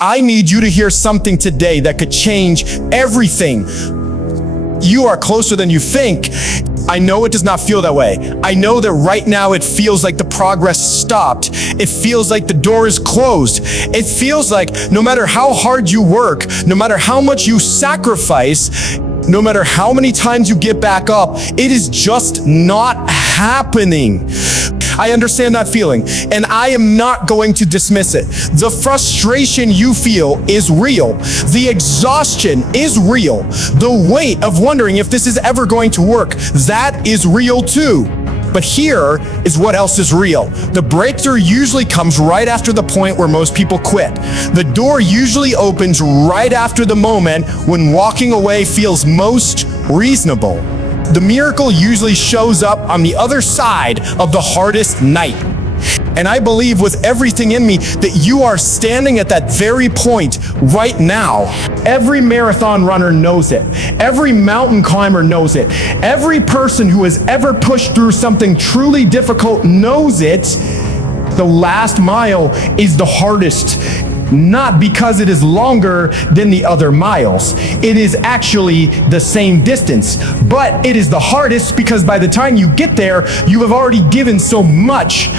I need you to hear something today that could change everything. You are closer than you think. I know it does not feel that way. I know that right now it feels like the progress stopped. It feels like the door is closed. It feels like no matter how hard you work, no matter how much you sacrifice, no matter how many times you get back up, it is just not happening. I understand that feeling, and I am not going to dismiss it. The frustration you feel is real. The exhaustion is real. The weight of wondering if this is ever going to work, that is real too. But here is what else is real. The breakthrough usually comes right after the point where most people quit. The door usually opens right after the moment when walking away feels most reasonable. The miracle usually shows up on the other side of the hardest night. And I believe with everything in me that you are standing at that very point right now. Every marathon runner knows it. Every mountain climber knows it. Every person who has ever pushed through something truly difficult knows it. The last mile is the hardest. Not because it is longer than the other miles. It is actually the same distance. But it is the hardest because by the time you get there, you have already given so much.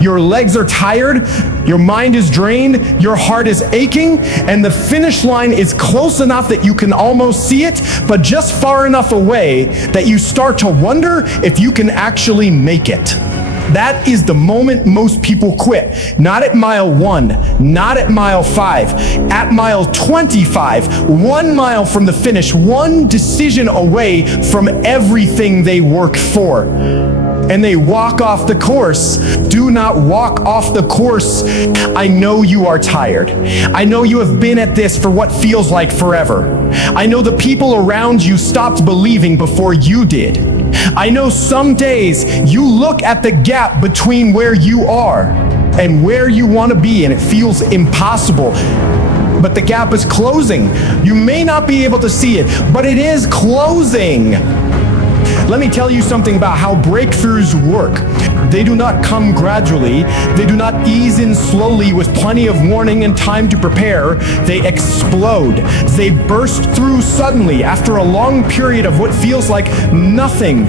Your legs are tired, your mind is drained, your heart is aching, and the finish line is close enough that you can almost see it, but just far enough away that you start to wonder if you can actually make it. That is the moment most people quit. Not at mile 1, not at mile 5, at mile 25, 1 mile from the finish, one decision away from everything they worked for. And they walk off the course. Do not walk off the course. I know you are tired. I know you have been at this for what feels like forever. I know the people around you stopped believing before you did. I know some days you look at the gap between where you are and where you want to be and it feels impossible. But the gap is closing. You may not be able to see it, but it is closing. Let me tell you something about how breakthroughs work. They do not come gradually. They do not ease in slowly with plenty of warning and time to prepare. They explode. They burst through suddenly after a long period of what feels like nothing.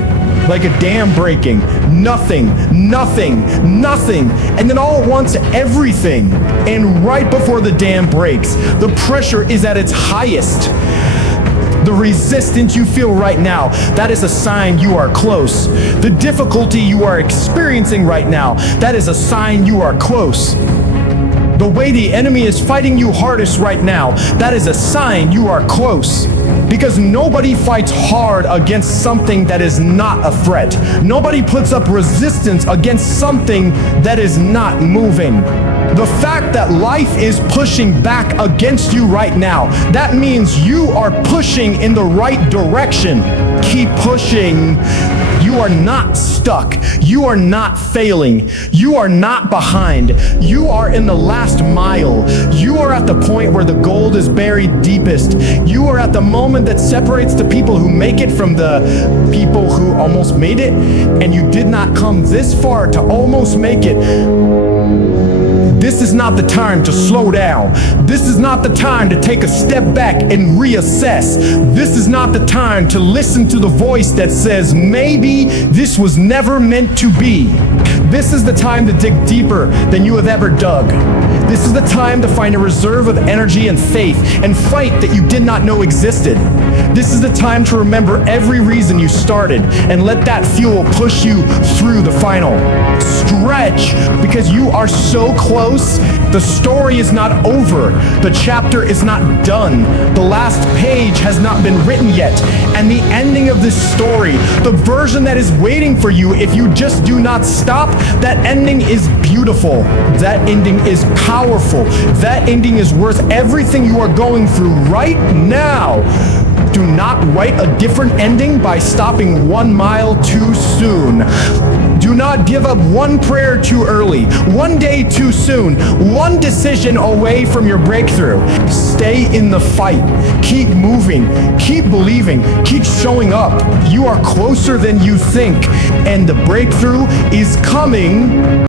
Like a dam breaking. Nothing, nothing, nothing. And then all at once, everything. And right before the dam breaks, the pressure is at its highest. The resistance you feel right now, that is a sign you are close. The difficulty you are experiencing right now, that is a sign you are close. The way the enemy is fighting you hardest right now, that is a sign you are close. Because nobody fights hard against something that is not a threat. Nobody puts up resistance against something that is not moving. The fact that life is pushing back against you right now, that means you are pushing in the right direction. Keep pushing. You are not stuck. You are not failing. You are not behind. You are in the last mile. You are at the point where the gold is buried deepest. You are at the moment that separates the people who make it from the people who almost made it, and you did not come this far to almost make it. This is not the time to slow down. This is not the time to take a step back and reassess. This is not the time to listen to the voice that says, maybe this was never meant to be. This is the time to dig deeper than you have ever dug. This is the time to find a reserve of energy and faith and fight that you did not know existed. This is the time to remember every reason you started and let that fuel push you through the final. Stretch, because you are so close. The story is not over. The chapter is not done. The last page has not been written yet. And the ending of this story, the version that is waiting for you if you just do not stop, that ending is beautiful. That ending is powerful. That ending is worth everything you are going through right now. Do not write a different ending by stopping 1 mile too soon. Do not give up one prayer too early, one day too soon, one decision away from your breakthrough. Stay in the fight. Keep moving. Keep believing. Keep showing up. You are closer than you think, and the breakthrough is coming.